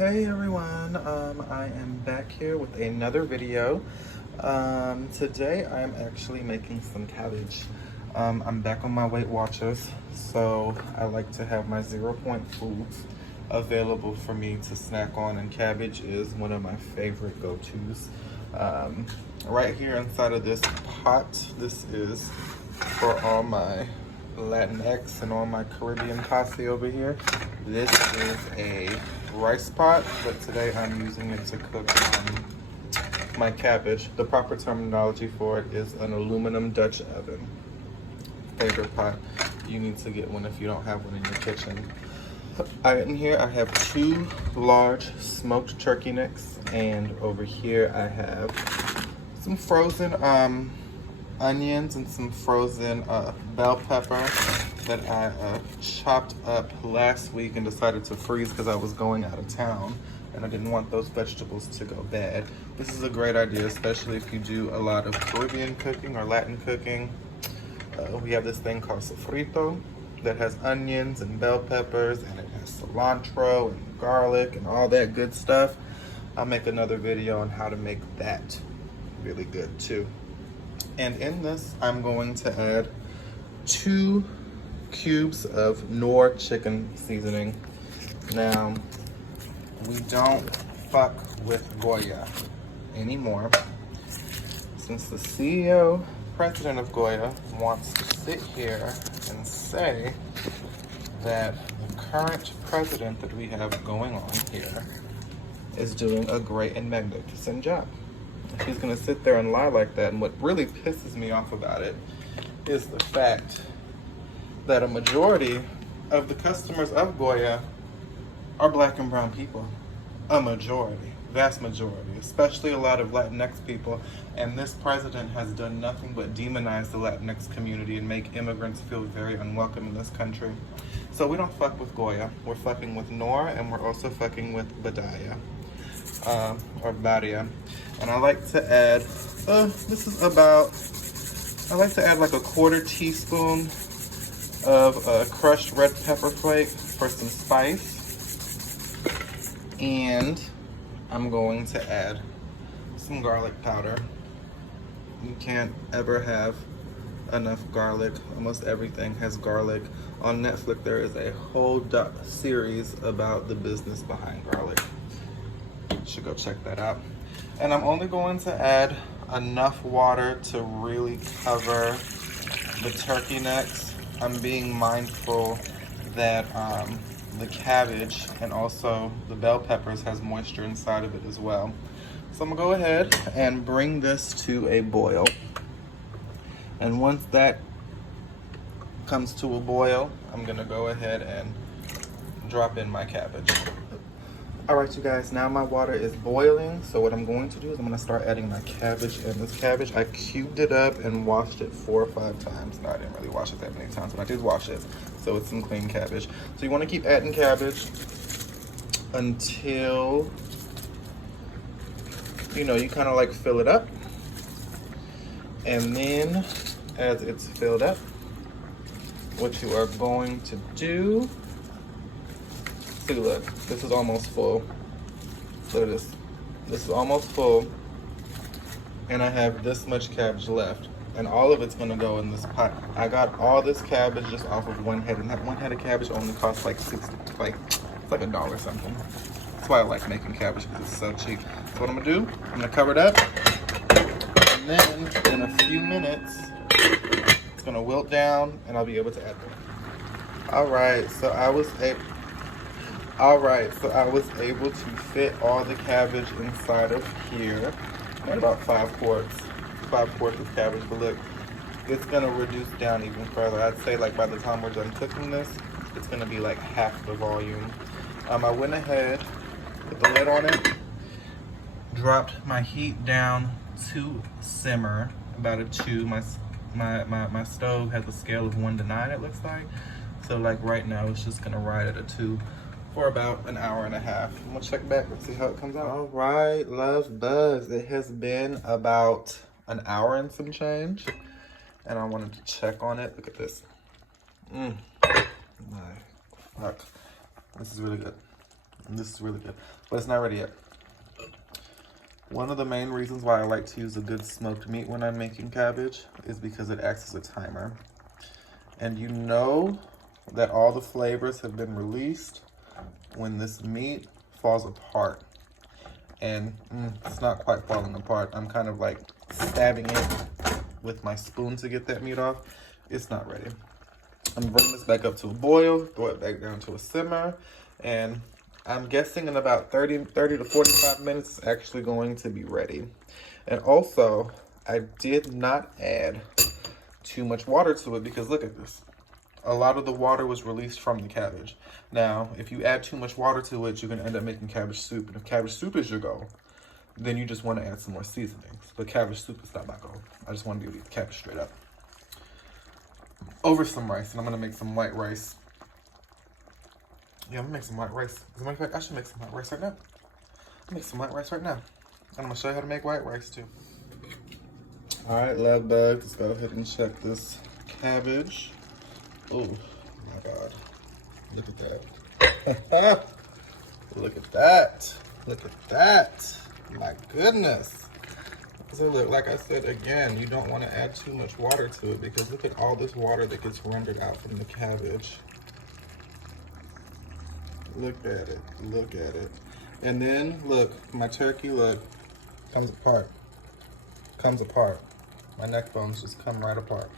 Hey everyone, I am back here with another video. Today I'm actually making some cabbage. I'm back on my Weight Watchers, so I like to have my 0-point foods available for me to snack on, and cabbage is one of my favorite go-tos. Right here inside of this pot, this is for all my Latinx and all my Caribbean posse over here. This is a rice pot, but today I'm using it to cook my cabbage. The proper terminology for it is an aluminum Dutch oven. Favorite pot. You need to get one if you don't have one in your kitchen. In here I have 2 large smoked turkey necks, and over here I have some frozen onions and some frozen bell pepper that I chopped up last week and decided to freeze because I was going out of town and I didn't want those vegetables to go bad. This is a great idea, especially if you do a lot of Caribbean cooking or Latin cooking. We have this thing called sofrito that has onions and bell peppers, and it has cilantro and garlic and all that good stuff. I'll make another video on how to make that really good too. And in this, I'm going to add 2 cubes of Knorr chicken seasoning. Now, we don't fuck with Goya anymore. Since the CEO, president of Goya, wants to sit here and say that the current president that we have going on here is doing a great and magnificent job. She's gonna sit there and lie like that, and what really pisses me off about it is the fact that a majority of the customers of Goya are Black and brown people. A majority, vast majority, especially a lot of Latinx people, and this president has done nothing but demonize the Latinx community and make immigrants feel very unwelcome in this country. So we don't fuck with Goya, we're fucking with Knorr, and we're also fucking with Badaya. Or Badia. And I like to add, I like to add like a 1/4 teaspoon of crushed red pepper flakes for some spice. And I'm going to add some garlic powder. You can't ever have enough garlic. Almost everything has garlic. On Netflix, there is a whole series about the business behind garlic. Should go check that out. And I'm only going to add enough water to really cover the turkey necks. I'm being mindful that the cabbage and also the bell peppers has moisture inside of it as well. So I'm gonna go ahead and bring this to a boil. And once that comes to a boil, I'm gonna go ahead and drop in my cabbage. All right, you guys, now my water is boiling. So what I'm going to do is I'm gonna start adding my cabbage. And this cabbage, I cubed it up and washed it 4 or 5 times. No, I didn't really wash it that many times, but I did wash it. So it's some clean cabbage. So you wanna keep adding cabbage until, you know, you kind of like fill it up. And then as it's filled up, what you are going to do, see, look, this is almost full. Look at this. This is almost full. And I have this much cabbage left. And all of it's gonna go in this pot. I got all this cabbage just off of one head. And that one head of cabbage only costs like it's like $1 something. That's why I like making cabbage, because it's so cheap. So what I'm gonna do, I'm gonna cover it up. And then in a few minutes, it's gonna wilt down and I'll be able to add them. All right, so I was able to fit all the cabbage inside of here. At about 5 quarts of cabbage. But look, it's gonna reduce down even further. I'd say like by the time we're done cooking this, it's gonna be like half the volume. I went ahead, put the lid on it, dropped my heat down to simmer, about a 2. My stove has a scale of 1 to 9, it looks like. So like right now, it's just gonna ride at a 2 for about an hour and a half. I'm gonna check back and see how it comes out. All right, love bugs. It has been about an hour and some change, and I wanted to check on it. Look at this. My fuck. This is really good. And this is really good, but it's not ready yet. One of the main reasons why I like to use a good smoked meat when I'm making cabbage is because it acts as a timer. And you know that all the flavors have been released when this meat falls apart. And it's not quite falling apart. I'm kind of like stabbing it with my spoon to get that meat off. It's not ready. I'm gonna bring this back up to a boil, throw it back down to a simmer, and I'm guessing in about 30 to 45 minutes it's actually going to be ready. And also, I did not add too much water to it because look at this. A lot of the water was released from the cabbage. Now, if you add too much water to it, you're gonna end up making cabbage soup. And if cabbage soup is your goal, then you just wanna add some more seasonings. But cabbage soup is not my goal. I just wanna eat the cabbage straight up. Over some rice, and I'm gonna make some white rice. Yeah, I'm gonna make some white rice. As a matter of fact, I should make some white rice right now. I'll make some white rice right now. And I'm gonna show you how to make white rice too. All right, love bugs, let's go ahead and check this cabbage. Oh my God, look at that. Look at that, look at that. My goodness. So look, like I said again, you don't want to add too much water to it because look at all this water that gets rendered out from the cabbage. Look at it, look at it. And then look, my turkey, look, comes apart, My neck bones just come right apart.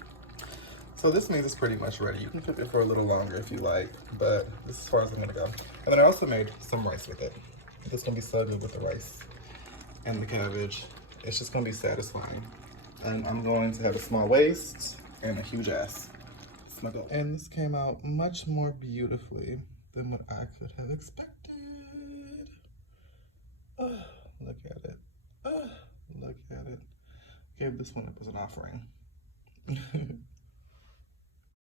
So this means it's pretty much ready. You can cook it for a little longer if you like, but this is as far as I'm gonna go. And then I also made some rice with it. It's gonna be so good with the rice and the cabbage. It's just gonna be satisfying. And I'm going to have a small waist and a huge ass. That's my goal. And this came out much more beautifully than what I could have expected. Look at it. Look at it. Gave this one up as an offering.